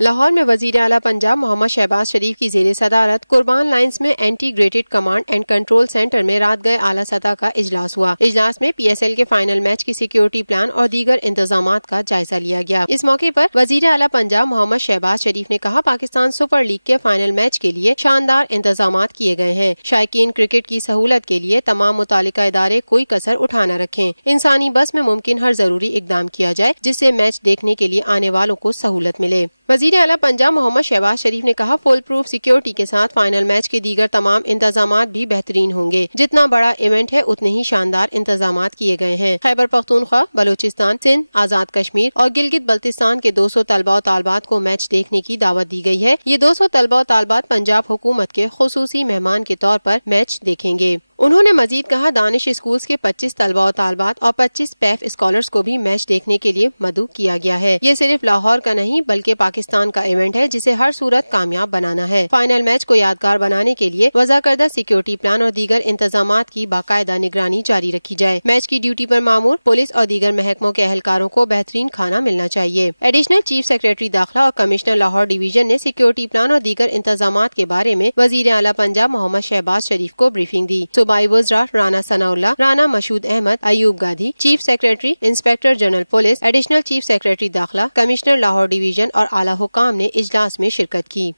لاہور میں وزیر اعلیٰ پنجاب محمد شہباز شریف کی زیر صدارت قربان لائنز میں integrated command and control centre میں رات گئے اعلیٰ سطح کا اجلاس ہوا۔ اجلاس میں پی ایس ایل کے فائنل میچ کی سیکیورٹی پلان اور دیگر انتظامات کا جائزہ لیا گیا۔ اس موقع پر وزیر اعلیٰ پنجاب محمد شہباز شریف نے کہا، پاکستان سپر لیگ کے فائنل میچ کے لیے شاندار انتظامات کیے گئے ہیں۔ شائقین کرکٹ کی سہولت کے لیے تمام متعلقہ ادارے کوئی کسر اٹھا نہ رکھیں۔ انسانی بس میں ممکن ہر ضروری اقدام کیا جائے جس سے میچ دیکھنے کے لیے آنے والوں کو سہولت ملے۔ وزیر اعلیٰ پنجاب محمد شہباز شریف نے کہا، فول پروف سیکیورٹی کے ساتھ فائنل میچ کے دیگر تمام انتظامات بھی بہترین ہوں گے۔ جتنا بڑا ایونٹ ہے اتنے ہی شاندار انتظامات کیے گئے ہیں۔ خیبر پختونخوا، بلوچستان، سندھ، آزاد کشمیر اور گلگت بلتستان کے 200 طلبہ و طالبات کو میچ دیکھنے کی دعوت دی گئی ہے۔ یہ 200 طلبہ و طالبات پنجاب حکومت کے خصوصی مہمان کے طور پر میچ دیکھیں گے۔ انہوں نے مزید کہا، دانش اسکولز کے 25 طلبہ و طالبات اور 25 پیف اسکالرز کو بھی میچ دیکھنے کے لیے مدعو کیا گیا ہے۔ یہ صرف لاہور کا نہیں بلکہ پاکستان کا ایونٹ ہے جسے ہر صورت کامیاب بنانا ہے۔ فائنل میچ کو یادگار بنانے کے لیے وضع کردہ سیکیورٹی پلان اور دیگر انتظامات کی باقاعدہ نگرانی جاری رکھی جائے۔ میچ کی ڈیوٹی پر مامور پولیس اور دیگر محکموں کے اہلکاروں کو بہترین کھانا ملنا چاہیے۔ ایڈیشنل چیف سیکریٹری داخلہ اور کمشنر لاہور ڈویژن نے سیکیورٹی پلان اور دیگر انتظامات کے بارے میں وزیر اعلیٰ پنجاب محمد شہباز شریف کو بریفنگ دی۔ صوبائی وزراء Rana Sanaullah, Rana Mashhood Ahmad, Ayub Gadhi, chief secretary, inspector general police, additional chief secretary داخلہ، کمشنر لاہور ڈویژن اور اعلیٰ حکام نے اجلاس میں شرکت کی۔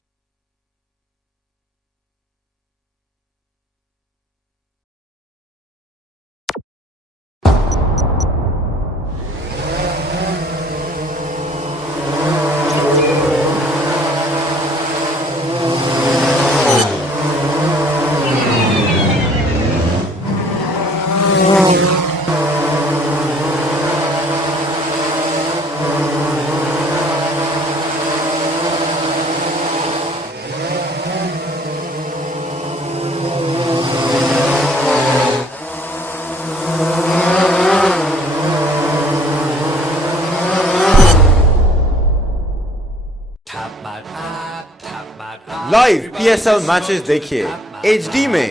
Live P S L matches دیکھیے HD میں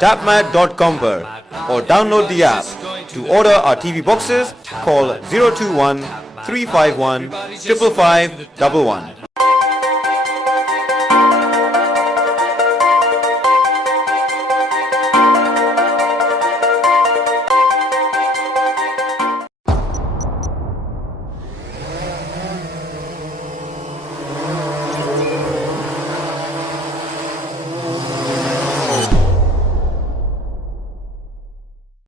tapmat.com پر اور download the app. To order our TV boxes call 021 351 55511